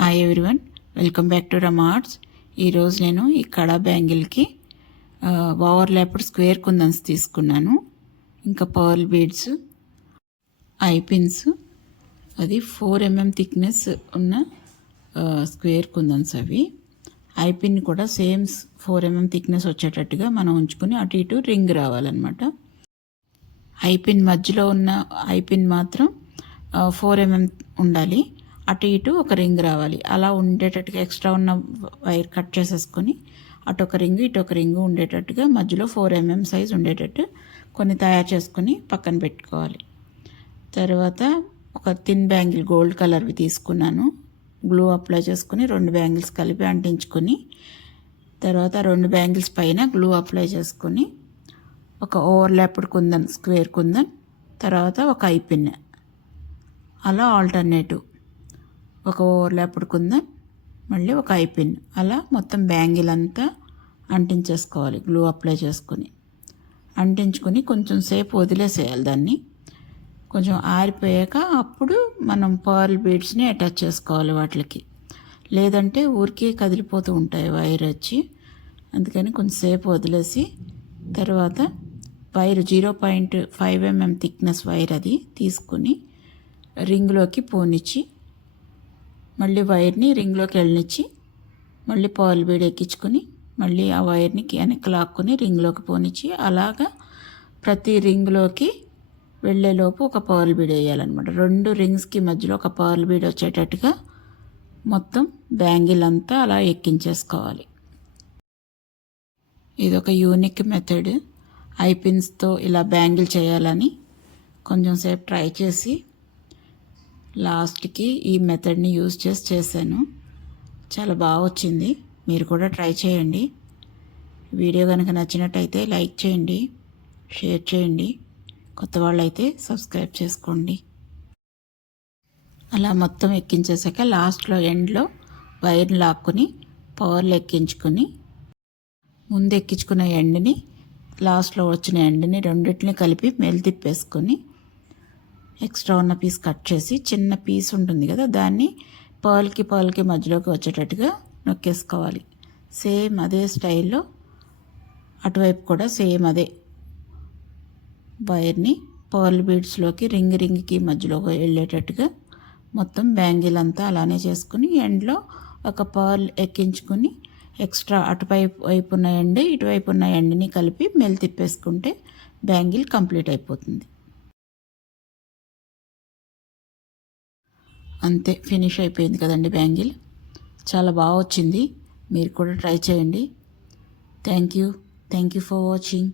Hi everyone, welcome back to Rama arts. ఈరోజు నేను ఈ కడా బ్యాంగిల్కి ఓవర్లాప్డ్ స్క్వేర్ కుందన్స్ తీసుకున్నాను. ఇంకా పర్ల్ బీడ్స్, ఐ పిన్స్, అది 4 mm థిక్నెస్ ఉన్న స్క్వేర్ కుందన్స్. అవి ఐ పిన్ కూడా సేమ్ 4 mm థిక్నెస్ వచ్చేటట్టుగా మనం ఉంచుకొని అటు ఇటు రింగ్ రావాలన్నమాట. ఐ పిన్ మధ్యలో ఉన్న ఐ పిన్ మాత్రం 4 mm ఉండాలి, అటు ఇటు ఒక రింగ్ రావాలి. అలా ఉండేటట్టుగా ఎక్స్ట్రా ఉన్న వైర్ కట్ చేసేసుకొని అటు ఒక రింగు ఇటు ఒక రింగు ఉండేటట్టుగా మధ్యలో 4 mm సైజ్ ఉండేటట్టు కొన్ని తయారు చేసుకొని పక్కన పెట్టుకోవాలి. తర్వాత ఒక థిన్ బ్యాంగిల్ గోల్డ్ కలర్వి తీసుకున్నాను. గ్లూ అప్లై చేసుకుని 2 బ్యాంగిల్స్ కలిపి అంటించుకొని తర్వాత 2 బ్యాంగిల్స్ పైన గ్లూ అప్లై చేసుకొని ఒక ఓవర్లాప్డ్ కుందన్, స్క్వేర్ కుందన్, తర్వాత ఒక ఐ పిన్, అలా ఆల్టర్నేటివ్ ఒక ఓవర్లాప్డ్ కుందన్, మళ్ళీ ఒక ఐ పిన్, అలా మొత్తం బ్యాంగిల్ అంతా అంటించేసుకోవాలి. గ్లూ అప్లై చేసుకుని అంటించుకొని కొంచెం సేపు వదిలేసేయాలి. దాన్ని కొంచెం ఆరిపోయాక అప్పుడు మనం పర్ల్ బీడ్స్ని అటాచ్ చేసుకోవాలి వాటికి. లేదంటే ఊరికే కదిలిపోతూ ఉంటాయి వైర్ వచ్చి. అందుకని కొంచెం సేపు వదిలేసి తర్వాత వైర్ 0.5 mm థిక్నెస్ వైర్ అది తీసుకుని రింగ్లోకి పోనిచ్చి మళ్ళీ వైర్ని రింగ్లోకి వెళ్ళనిచ్చి మళ్ళీ పర్ల్ బీడ్ ఎక్కించుకొని మళ్ళీ ఆ వైర్ని వెనక్కి లాక్కుని రింగ్లోకి పోనిచ్చి అలాగా ప్రతి రింగ్లోకి వెళ్ళేలోపు ఒక పర్ల్ బీడ్ వేయాలన్నమాట. 2 రింగ్స్కి మధ్యలో ఒక పర్ల్ బీడ్ వచ్చేటట్టుగా మొత్తం బ్యాంగిల్ అంతా అలా ఎక్కించేసుకోవాలి. ఇదొక యూనిక్ మెథడ్. ఐ పిన్స్తో ఇలా బ్యాంగిల్ చేయాలని కొంచెం సేపు ట్రై చేసి లాస్ట్కి ఈ మెథడ్ని యూజ్ చేశాను. చాలా బాగా వచ్చింది. మీరు కూడా ట్రై చేయండి. వీడియో కనుక నచ్చినట్టయితే లైక్ చేయండి, షేర్ చేయండి. కొత్త వాళ్ళైతే సబ్స్క్రైబ్ చేసుకోండి. అలా మొత్తం ఎక్కించేసాక లాస్ట్లో ఎండ్లో వైర్ లాక్కుని పవర్లు ఎక్కించుకొని ముందు ఎక్కించుకున్న ఎండ్ని లాస్ట్లో వచ్చిన ఎండ్ని రెండింటిని కలిపి మెల్ తిప్పేసుకొని ఎక్స్ట్రా ఉన్న పీస్ కట్ చేసి చిన్న పీస్ ఉంటుంది కదా, దాన్ని పర్ల్కి మధ్యలోకి వచ్చేటట్టుగా నొక్కేసుకోవాలి. సేమ్ అదే స్టైల్లో అటువైపు కూడా సేమ్ అదే వైర్ని పర్ల్ బీడ్స్లోకి రింగ్కి మధ్యలోకి వెళ్ళేటట్టుగా మొత్తం బ్యాంగిల్ అంతా అలానే చేసుకుని ఎండ్లో ఒక పర్ల్ ఎక్కించుకుని ఎక్స్ట్రా అటువైపు ఉన్న ఎండ్ ఇటువైపు ఉన్న ఎండ్ని కలిపి మెల్ తిప్పేసుకుంటే బ్యాంగిల్ కంప్లీట్ అయిపోతుంది. అంతే, ఫినిష్ అయిపోయింది కదండి బ్యాంగిల్. చాలా బాగా వచ్చింది. మీరు కూడా ట్రై చేయండి. Thank you for watching.